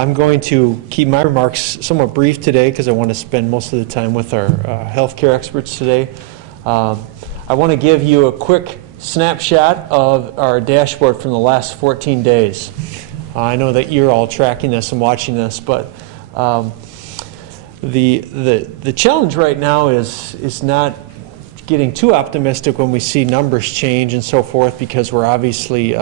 I'm going to keep my remarks somewhat brief today because I want to spend most of the time with our healthcare experts today. I want to give you a quick snapshot of our dashboard from the last 14 days. I know that you're all tracking this and watching this, but the challenge right now is not getting too optimistic when we see numbers change and so forth, because we're obviously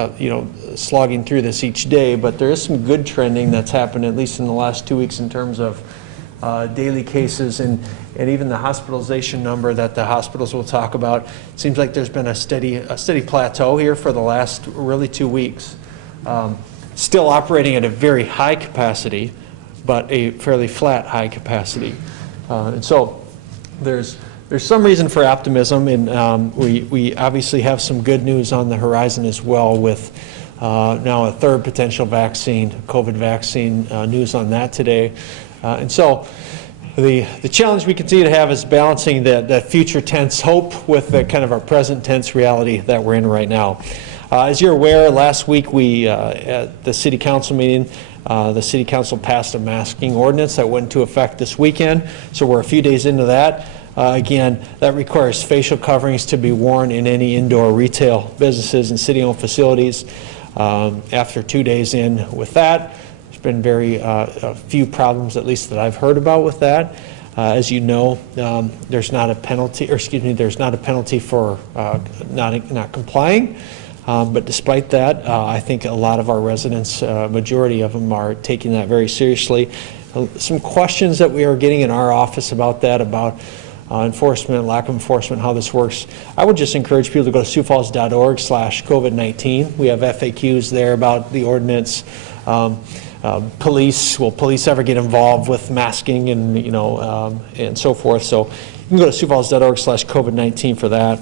slogging through this each day. But there is some good trending that's happened, at least in the last 2 weeks, in terms of daily cases and even the hospitalization number that the hospitals will talk about. It seems like there's been a steady plateau here for the last really 2 weeks. Still operating at a very high capacity, but a fairly flat high capacity. And so there's some reason for optimism, and we obviously have some good news on the horizon as well, with now a third potential vaccine, COVID vaccine, news on that today. And so the challenge we continue to have is balancing that future tense hope with the kind of our present tense reality that we're in right now. As you're aware, last week at the City Council meeting, the City Council passed a masking ordinance that went into effect this weekend. So we're a few days into that. Again, that requires facial coverings to be worn in any indoor retail businesses and city-owned facilities. After 2 days in with that, there's been a few problems, at least that I've heard about with that. As you know, there's not a penalty, there's not a penalty for not complying. But despite that, I think a lot of our residents, majority of them, are taking that very seriously. Some questions that we are getting in our office about that, about enforcement, lack of enforcement, how this works. I would just encourage people to go to siouxfalls.org/COVID-19. We have FAQs there about the ordinance. Police, will police ever get involved with masking and and so forth? So you can go to siouxfalls.org/COVID-19 for that.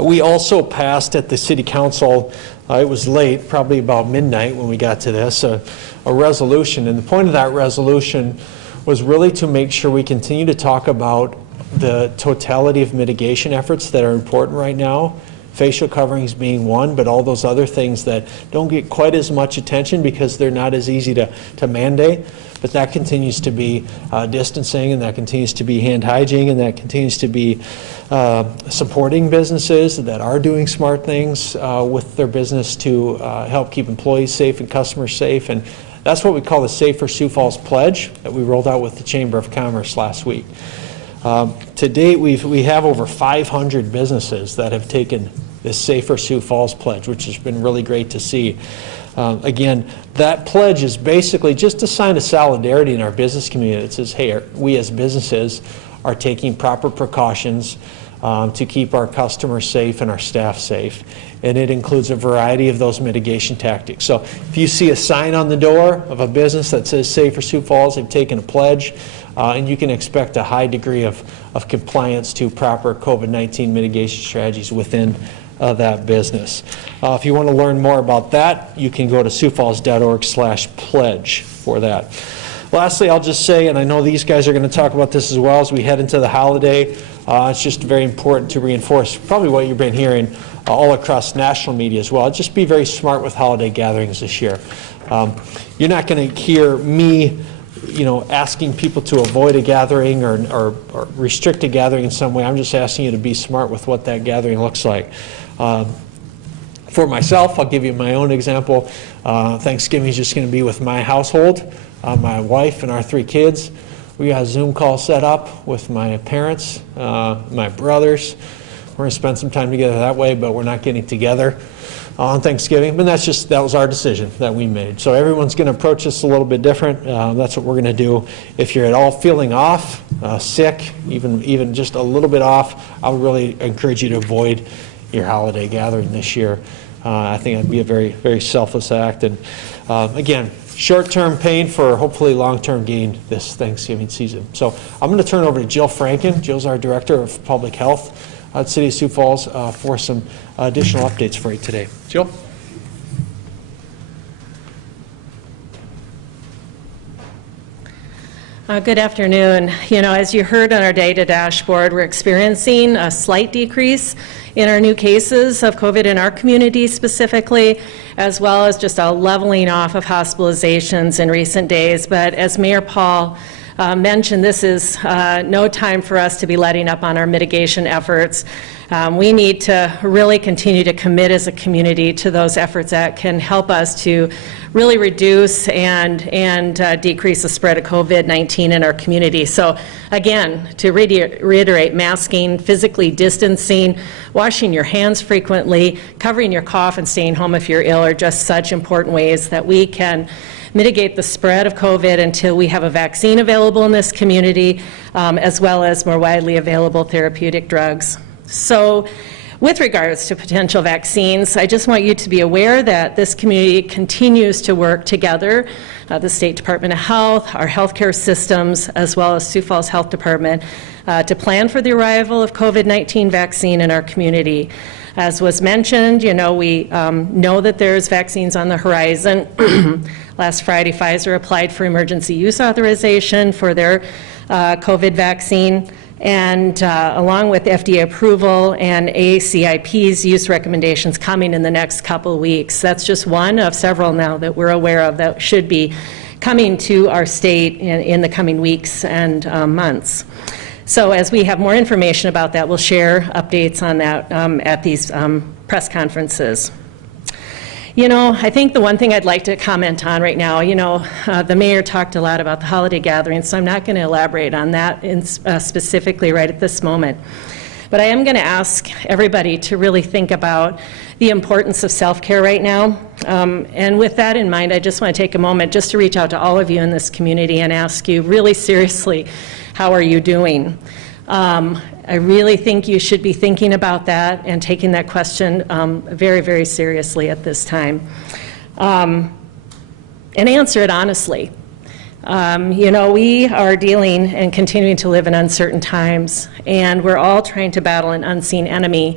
We also passed at the City Council, it was late, probably about midnight when we got to this, a resolution. And the point of that resolution was really to make sure we continue to talk about the totality of mitigation efforts that are important right now, facial coverings being one, but all those other things that don't get quite as much attention because they're not as easy to mandate. But that continues to be distancing, and that continues to be hand hygiene, and that continues to be supporting businesses that are doing smart things with their business to help keep employees safe and customers safe. And that's what we call the Safer Sioux Falls Pledge that we rolled out with the Chamber of Commerce last week. To date, we have over 500 businesses that have taken this Safer Sioux Falls Pledge, which has been really great to see. Again, that pledge is basically just a sign of solidarity in our business community. It says, hey, we as businesses are taking proper precautions to keep our customers safe and our staff safe. And it includes a variety of those mitigation tactics. So if you see a sign on the door of a business that says Safer Sioux Falls, they've taken a pledge, and you can expect a high degree of compliance to proper COVID-19 mitigation strategies within that business. If you want to learn more about that, you can go to siouxfalls.org/pledge for that. Lastly, I'll just say, and I know these guys are going to talk about this as well as we head into the holiday, it's just very important to reinforce probably what you've been hearing all across national media as well. Just be very smart with holiday gatherings this year. You're not going to hear me asking people to avoid a gathering or restrict a gathering in some way. I'm just asking you to be smart with what that gathering looks like. For myself, I'll give you my own example. Thanksgiving is just going to be with my household, my wife and our 3 kids. We got a Zoom call set up with my parents, my brothers. We're going to spend some time together that way, but we're not getting together on Thanksgiving. But that was our decision that we made. So everyone's going to approach this a little bit different. That's what we're going to do. If you're at all feeling off, sick, even just a little bit off, I would really encourage you to avoid your holiday gathering this year. I think it'd be a very, very selfless act. And again, short-term pain for hopefully long-term gain this Thanksgiving season. So I'm going to turn it over to Jill Franken. Jill's our Director of Public Health at City of Sioux Falls for some additional updates for you today. Jill? Good afternoon. You know, as you heard on our data dashboard, we're experiencing a slight decrease in our new cases of COVID in our community specifically, as well as just a leveling off of hospitalizations in recent days. But as Mayor Paul mentioned, this is no time for us to be letting up on our mitigation efforts. We need to really continue to commit as a community to those efforts that can help us to really reduce and decrease the spread of COVID-19 in our community. So again, to reiterate, masking, physically distancing, washing your hands frequently, covering your cough and staying home if you're ill are just such important ways that we can mitigate the spread of COVID until we have a vaccine available in this community, as well as more widely available therapeutic drugs. So with regards to potential vaccines, I just want you to be aware that this community continues to work together, the State Department of Health, our healthcare systems, as well as Sioux Falls Health Department, to plan for the arrival of COVID-19 vaccine in our community. As was mentioned, you know, we know that there's vaccines on the horizon. Last Friday, Pfizer applied for emergency use authorization for their COVID vaccine, and along with FDA approval and ACIP's use recommendations coming in the next couple of weeks. That's just one of several now that we're aware of that should be coming to our state in the coming weeks and months. So as we have more information about that, we'll share updates on that at these press conferences. You know, I think the one thing I'd like to comment on right now, you know, the mayor talked a lot about the holiday gatherings, so I'm not going to elaborate on that specifically right at this moment. But I am going to ask everybody to really think about the importance of self-care right now. And with that in mind, I just want to take a moment just to reach out to all of you in this community and ask you really seriously, how are you doing? I really think you should be thinking about that and taking that question very, very seriously at this time. And answer it honestly. You know, we are dealing and continuing to live in uncertain times, and we're all trying to battle an unseen enemy.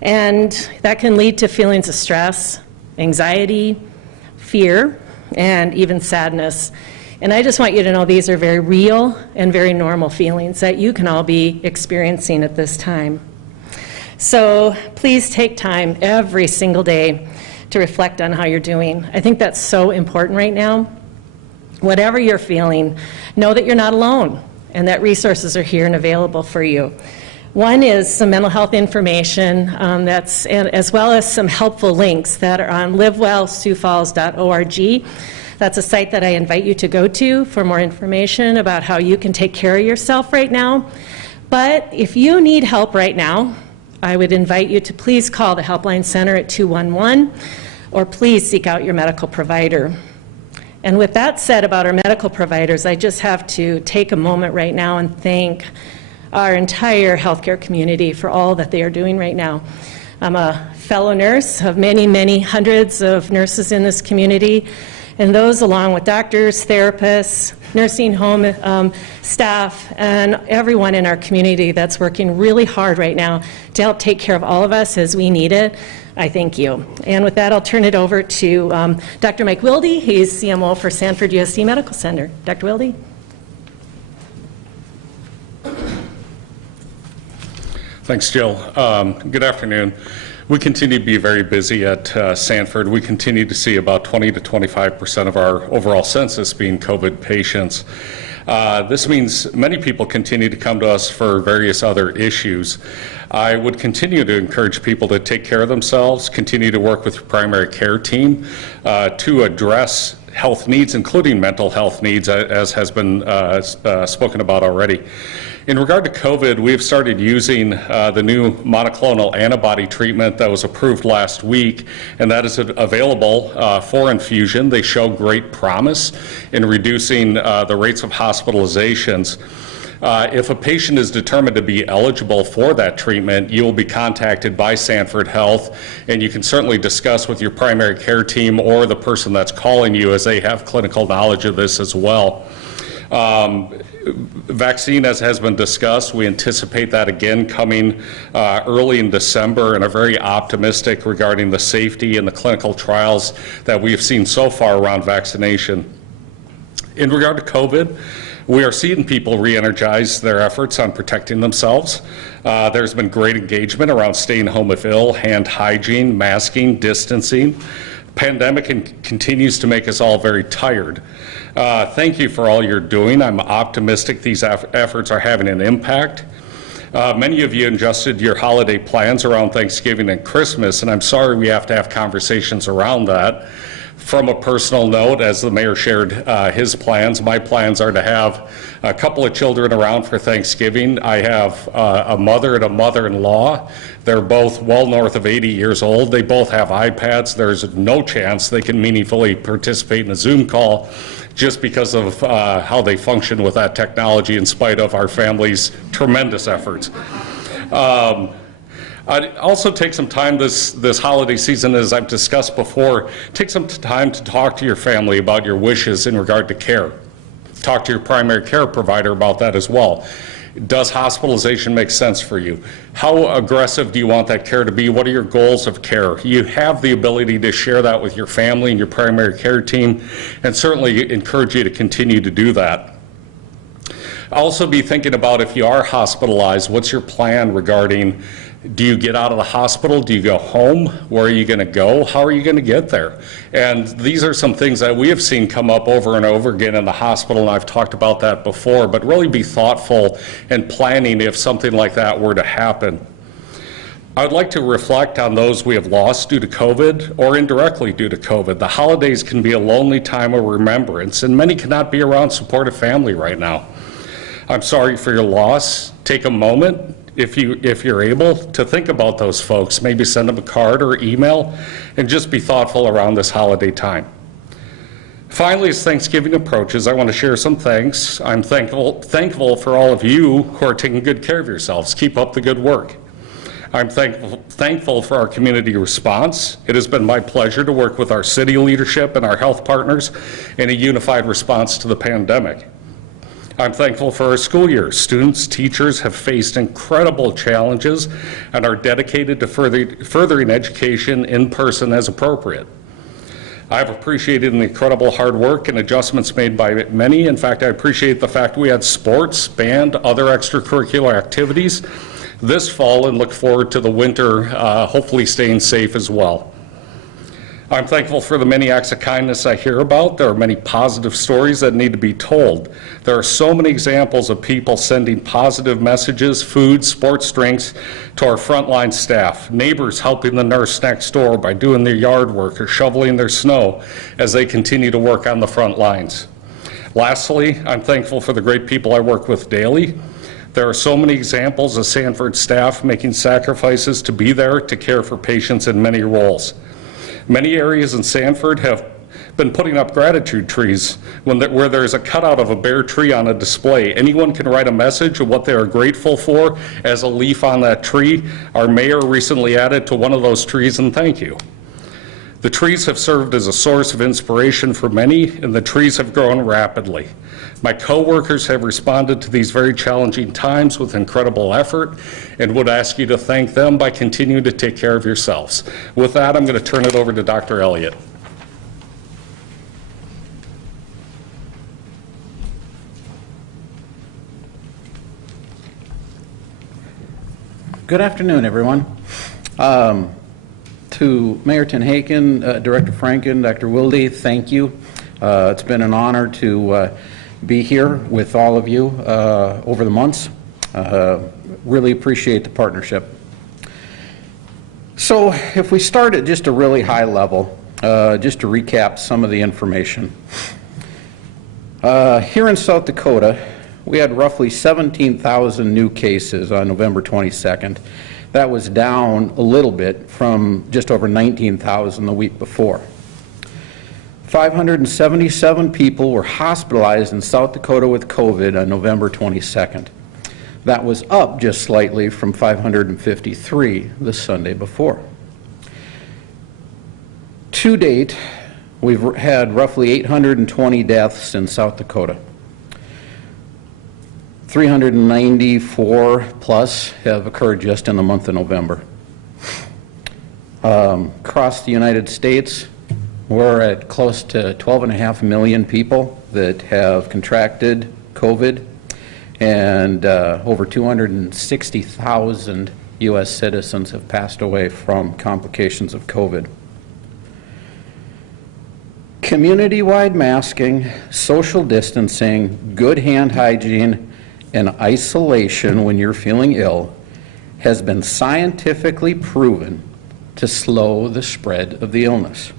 And that can lead to feelings of stress, anxiety, fear, and even sadness. And I just want you to know these are very real and very normal feelings that you can all be experiencing at this time. So please take time every single day to reflect on how you're doing. I think that's so important right now. Whatever you're feeling, know that you're not alone and that resources are here and available for you. One is some mental health information, as well as some helpful links that are on livewellsiouxfalls.org. That's a site that I invite you to go to for more information about how you can take care of yourself right now. But if you need help right now, I would invite you to please call the Helpline Center at 211, or please seek out your medical provider. And with that said about our medical providers, I just have to take a moment right now and thank our entire healthcare community for all that they are doing right now. I'm a fellow nurse of many, many hundreds of nurses in this community, and those along with doctors, therapists, nursing home staff, and everyone in our community that's working really hard right now to help take care of all of us as we need it. I thank you. And with that, I'll turn it over to Dr. Mike Wilde. He's CMO for Sanford USC Medical Center. Dr. Wilde? Thanks, Jill. Good afternoon. We continue to be very busy at Sanford. We continue to see about 20 to 25% of our overall census being COVID patients. This means many people continue to come to us for various other issues. I would continue to encourage people to take care of themselves, continue to work with your primary care team to address health needs, including mental health needs, as has been spoken about already. In regard to COVID, we've started using the new monoclonal antibody treatment that was approved last week, and that is available for infusion. They show great promise in reducing the rates of hospitalizations. If a patient is determined to be eligible for that treatment, you will be contacted by Sanford Health, and you can certainly discuss with your primary care team or the person that's calling you, as they have clinical knowledge of this as well. Vaccine, as has been discussed, we anticipate that again coming early in December, and are very optimistic regarding the safety and the clinical trials that we have seen so far around vaccination. In regard to COVID, We are seeing people re-energize their efforts on protecting themselves. There's been great engagement around staying home if ill, hand hygiene, masking, distancing. Pandemic continues to make us all very tired. Thank you for all you're doing. I'm optimistic these efforts are having an impact. Many of you adjusted your holiday plans around Thanksgiving and Christmas, and I'm sorry we have to have conversations around that. From a personal note, as the mayor shared his plans, my plans are to have a couple of children around for Thanksgiving. I have a mother and a mother-in-law. They're both well north of 80 years old. They both have iPads. There's no chance they can meaningfully participate in a Zoom call just because of how they function with that technology in spite of our family's tremendous efforts. I'd also take some time this holiday season, as I've discussed before, take some time to talk to your family about your wishes in regard to care. Talk to your primary care provider about that as well. Does hospitalization make sense for you? How aggressive do you want that care to be? What are your goals of care? You have the ability to share that with your family and your primary care team, and certainly encourage you to continue to do that. Also be thinking about, if you are hospitalized, what's your plan regarding, do you get out of the hospital? Do you go home? Where are you going to go? How are you going to get there? And these are some things that we have seen come up over and over again in the hospital, and I've talked about that before, but really be thoughtful and planning if something like that were to happen. I would like to reflect on those we have lost due to COVID or indirectly due to COVID. The holidays can be a lonely time of remembrance, and many cannot be around supportive family right now. I'm sorry for your loss. Take a moment, if you're able, to think about those folks. Maybe send them a card or email, and just be thoughtful around this holiday time. Finally, as Thanksgiving approaches, I want to share some thanks. I'm thankful for all of you who are taking good care of yourselves. Keep up the good work. I'm thankful for our community response. It has been my pleasure to work with our city leadership and our health partners in a unified response to the pandemic. I'm thankful for our school year. Students, teachers have faced incredible challenges and are dedicated to furthering education in person as appropriate. I've appreciated the incredible hard work and adjustments made by many. In fact, I appreciate the fact we had sports, band, other extracurricular activities this fall, and look forward to the winter, hopefully staying safe as well. I'm thankful for the many acts of kindness I hear about. There are many positive stories that need to be told. There are so many examples of people sending positive messages, food, sports drinks to our frontline staff, neighbors helping the nurse next door by doing their yard work or shoveling their snow as they continue to work on the front lines. Lastly, I'm thankful for the great people I work with daily. There are so many examples of Sanford staff making sacrifices to be there to care for patients in many roles. Many areas in Sanford have been putting up gratitude trees where there's a cutout of a bare tree on a display. Anyone can write a message of what they are grateful for as a leaf on that tree. Our mayor recently added to one of those trees, and thank you. The trees have served as a source of inspiration for many, and the trees have grown rapidly. My coworkers have responded to these very challenging times with incredible effort, and would ask you to thank them by continuing to take care of yourselves. With that, I'm going to turn it over to Dr. Elliott. Good afternoon, everyone. To Mayor Tenhaken, Director Franken, Dr. Wilde, thank you. It's been an honor to be here with all of you over the months. Really appreciate the partnership. So if we start at just a really high level, just to recap some of the information. Here in South Dakota, we had roughly 17,000 new cases on November 22nd. That was down a little bit from just over 19,000 the week before. 577 people were hospitalized in South Dakota with COVID on November 22nd. That was up just slightly from 553 the Sunday before. To date, we've had roughly 820 deaths in South Dakota. 394 plus have occurred just in the month of November. Across the United States, we're at close to 12.5 million people that have contracted COVID, and over 260,000 U.S. citizens have passed away from complications of COVID. Community-wide masking, social distancing, good hand hygiene, and isolation when you're feeling ill has been scientifically proven to slow the spread of the illness.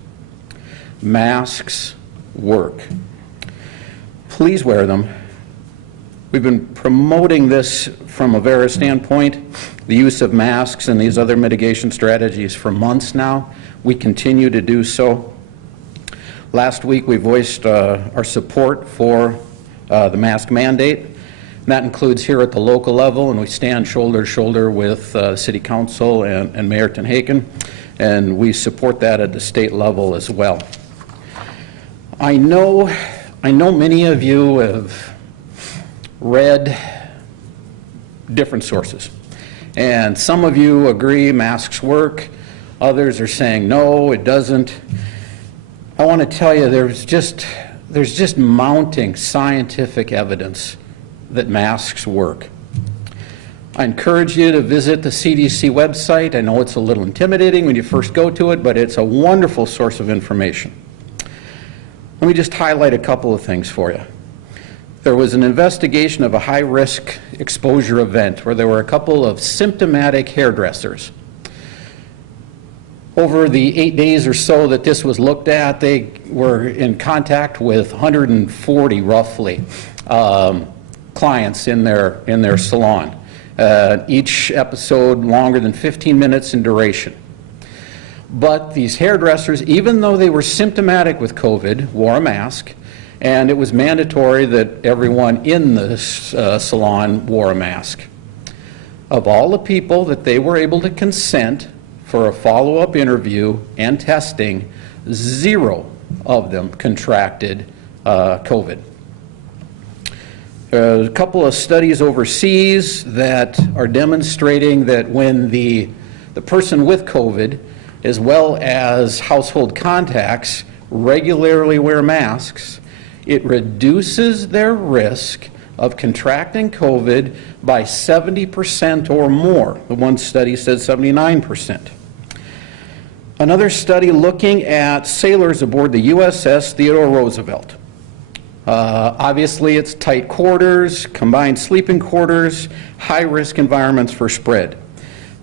Masks work. Please wear them. We've been promoting this from a Vera standpoint, the use of masks and these other mitigation strategies for months now. We continue to do so. Last week we voiced our support for the mask mandate. And that includes here at the local level, and we stand shoulder to shoulder with City Council and Mayor Tenhaken, and we support that at the state level as well. I know many of you have read different sources, and some of you agree masks work, others are saying no, it doesn't. I want to tell you there's just mounting scientific evidence that masks work. I encourage you to visit the CDC website. I know it's a little intimidating when you first go to it, but it's a wonderful source of information. Let me just highlight a couple of things for you. There was an investigation of a high-risk exposure event where there were a couple of symptomatic hairdressers. Over the 8 days or so that this was looked at, they were in contact with 140 roughly clients in their salon. Each episode longer than 15 minutes in duration. But these hairdressers, even though they were symptomatic with COVID, wore a mask, and it was mandatory that everyone in the salon wore a mask. Of all the people that they were able to consent for a follow-up interview and testing, 0 of them contracted COVID. A couple of studies overseas that are demonstrating that when the person with COVID, as well as household contacts, regularly wear masks, it reduces their risk of contracting COVID by 70% or more. The one study said 79%. Another study looking at sailors aboard the USS Theodore Roosevelt. Obviously, it's tight quarters, combined sleeping quarters, high-risk environments for spread.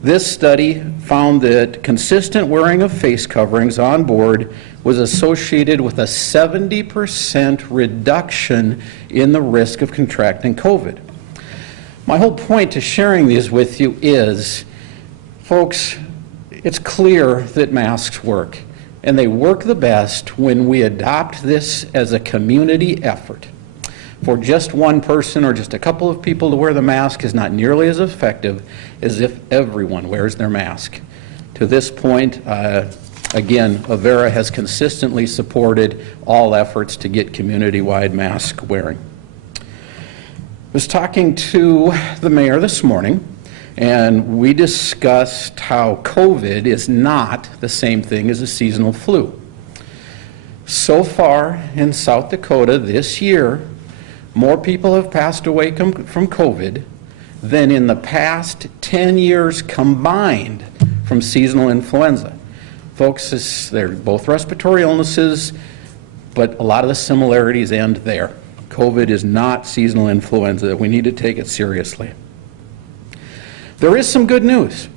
This study found that consistent wearing of face coverings on board was associated with a 70% reduction in the risk of contracting COVID. My whole point to sharing these with you is, folks, it's clear that masks work. And they work the best when we adopt this as a community effort. For just one person or just a couple of people to wear the mask is not nearly as effective as if everyone wears their mask. To this point, again, Avera has consistently supported all efforts to get community-wide mask wearing. I was talking to the mayor this morning, and we discussed how COVID is not the same thing as a seasonal flu. So far in South Dakota this year, more people have passed away from COVID than in the past 10 years combined from seasonal influenza. Folks, they're both respiratory illnesses, but a lot of the similarities end there. COVID is not seasonal influenza. We need to take it seriously. There is some good news.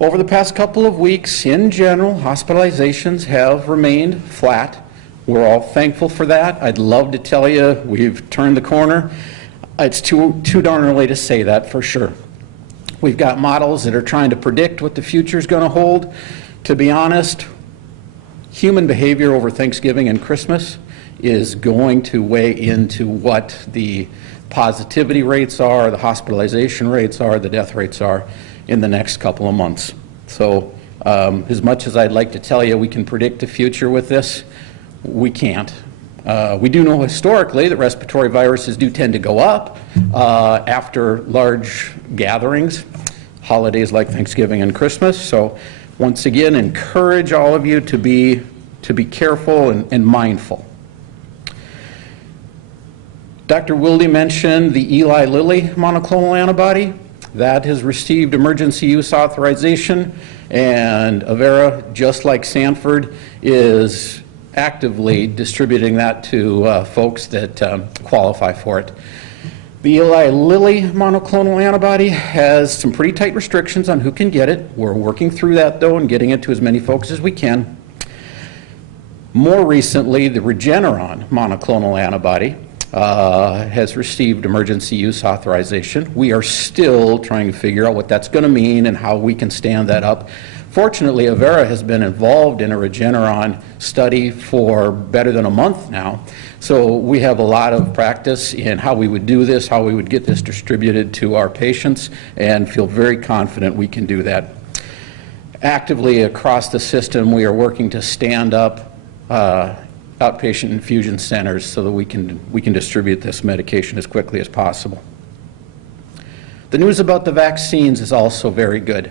Over the past couple of weeks, in general, hospitalizations have remained flat. We're all thankful for that. I'd love to tell you we've turned the corner. It's too darn early to say that for sure. We've got models that are trying to predict what the future is going to hold. To be honest, human behavior over Thanksgiving and Christmas is going to weigh into what the positivity rates are, the hospitalization rates are, the death rates are in the next couple of months. So as much as I'd like to tell you we can predict the future with this, we can't. We do know historically that respiratory viruses do tend to go up after large gatherings, holidays like Thanksgiving and Christmas. So once again, encourage all of you to be careful and mindful. Dr. Wilde mentioned the Eli Lilly monoclonal antibody. That has received emergency use authorization, and Avera, just like Sanford, is actively distributing that to folks that qualify for it. The Eli Lilly monoclonal antibody has some pretty tight restrictions on who can get it. We're working through that, though, and getting it to as many folks as we can. More recently, the Regeneron monoclonal antibody has received emergency use authorization. We are still trying to figure out what that's going to mean and how we can stand that up. Fortunately, Avera has been involved in a Regeneron study for better than a month now, so we have a lot of practice in how we would do this, how we would get this distributed to our patients, and feel very confident we can do that. Actively across the system, we are working to stand up outpatient infusion centers so that we can distribute this medication as quickly as possible. The news about the vaccines is also very good.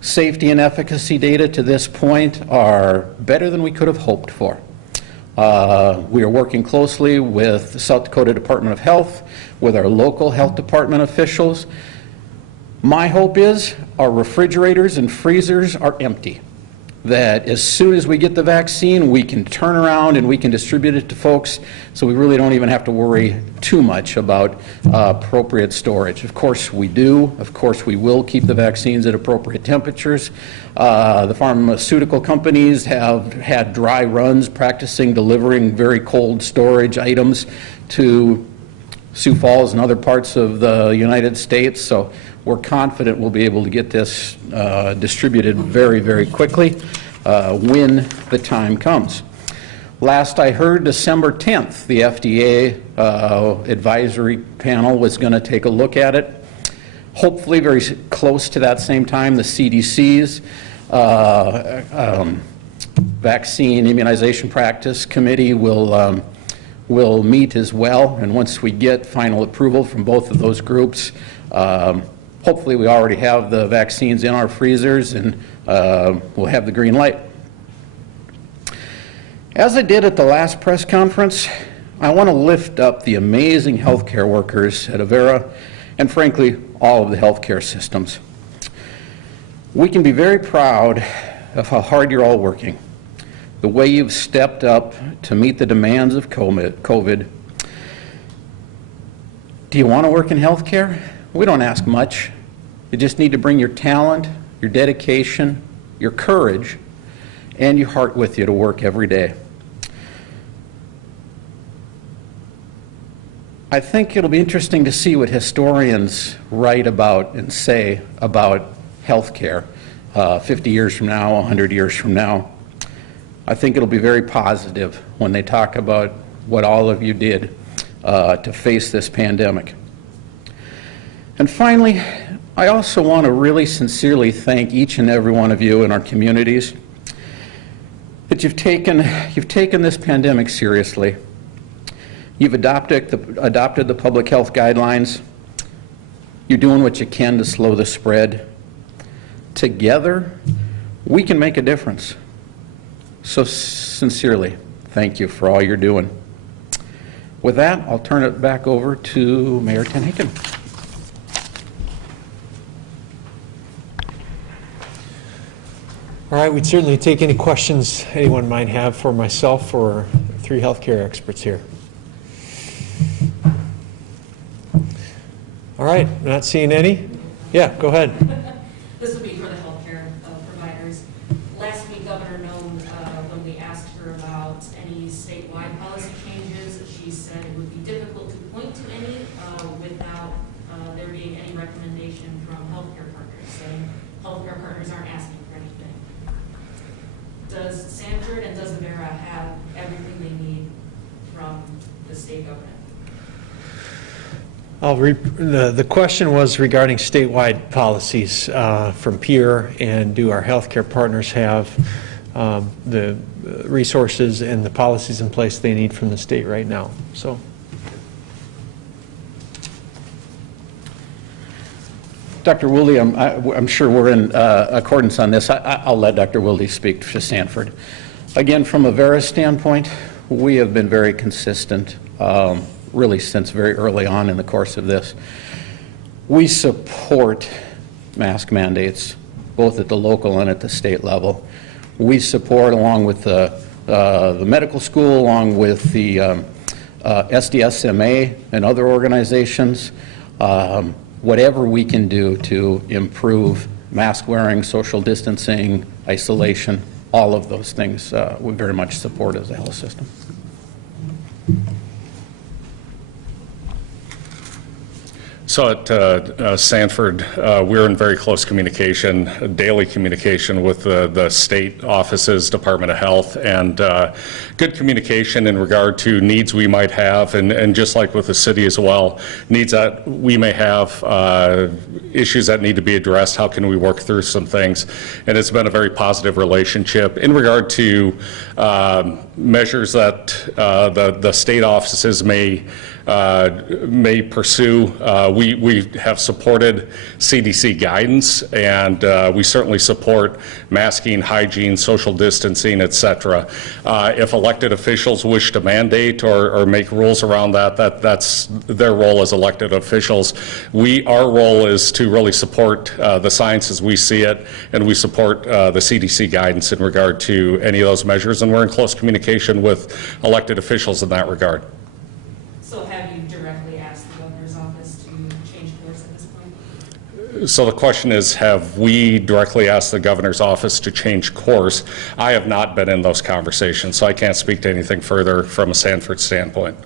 Safety and efficacy data to this point are better than we could have hoped for. We are working closely with the South Dakota Department of Health, with our local health department officials. My hope is our refrigerators and freezers are empty, that as soon as we get the vaccine, we can turn around and we can distribute it to folks, so we really don't even have to worry too much about appropriate storage. Of course we do. Of course we will keep the vaccines at appropriate temperatures. The pharmaceutical companies have had dry runs practicing delivering very cold storage items to Sioux Falls and other parts of the United States, so we're confident we'll be able to get this distributed very, very quickly when the time comes. Last I heard, December 10th, the FDA advisory panel was going to take a look at it. Hopefully very close to that same time, the CDC's Vaccine Immunization Practice Committee will meet as well, and once we get final approval from both of those groups, hopefully we already have the vaccines in our freezers and we'll have the green light. As I did at the last press conference, I want to lift up the amazing healthcare workers at Avera and frankly all of the healthcare systems. We can be very proud of how hard you're all working, the way you've stepped up to meet the demands of COVID. Do you want to work in healthcare? We don't ask much. You just need to bring your talent, your dedication, your courage, and your heart with you to work every day. I think it'll be interesting to see what historians write about and say about healthcare 50 years from now, 100 years from now. I think it'll be very positive when they talk about what all of you did to face this pandemic. And finally, I also want to really sincerely thank each and every one of you in our communities that you've taken this pandemic seriously. You've adopted the public health guidelines. You're doing what you can to slow the spread. Together, we can make a difference. So sincerely, thank you for all you're doing. With that, I'll turn it back over to Mayor Tenhaken. All right, we'd certainly take any questions anyone might have for myself or three healthcare experts here. All right, not seeing any? Yeah, go ahead. This would be for the healthcare providers. Last week, Governor Nome, when we asked her about any statewide policy changes, she said it would be difficult to point to any without there being any recommendation from healthcare partners, saying healthcare partners aren't asking for anything. Does Sanford and does Avera have everything they need from the state government? The question was regarding statewide policies from PEER, and do our healthcare partners have the resources and the policies in place they need from the state right now? So, Dr. Wilde, I'm sure we're in accordance on this. I'll let Dr. Wilde speak to Sanford. Again, from a Avera standpoint, we have been very consistent. really since very early on in the course of this. We support mask mandates, both at the local and at the state level. We support, along with the medical school, along with the SDSMA and other organizations, whatever we can do to improve mask wearing, social distancing, isolation, all of those things we very much support as a health system. So at Sanford, we're in very close communication, daily communication with the state offices, Department of Health, and good communication in regard to needs we might have, and just like with the city as well, needs that we may have, issues that need to be addressed, how can we work through some things, and it's been a very positive relationship. In regard to measures that the state offices may pursue, we have supported CDC guidance, and we certainly support masking, hygiene, social distancing, et cetera. If elected officials wish to mandate or make rules around that, that's their role as elected officials. Our role is to really support the science as we see it, and we support the CDC guidance in regard to any of those measures, and we're in close communication with elected officials in that regard. So have you directly asked the governor's office to change course at this point? So the question is, have we directly asked the governor's office to change course? I have not been in those conversations, so I can't speak to anything further from a Sanford standpoint.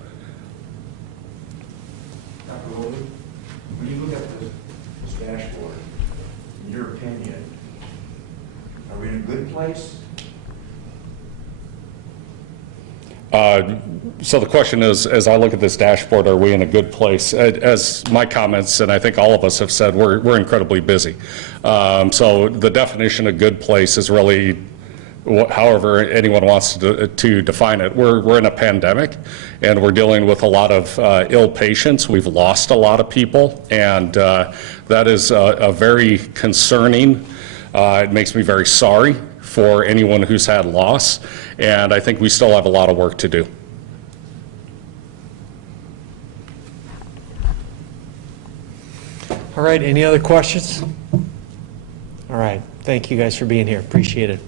Dr. Wilder, when you look at this dashboard, in your opinion, are we in a good place? So the question is, as I look at this dashboard, are we in a good place? As my comments, and I think all of us have said, we're incredibly busy. So the definition of good place is really however anyone wants to define it. We're in a pandemic, and we're dealing with a lot of ill patients. We've lost a lot of people, and that is a very concerning. It makes me very sorry for anyone who's had loss, and I think we still have a lot of work to do. All right, any other questions? All right, thank you guys for being here, appreciate it.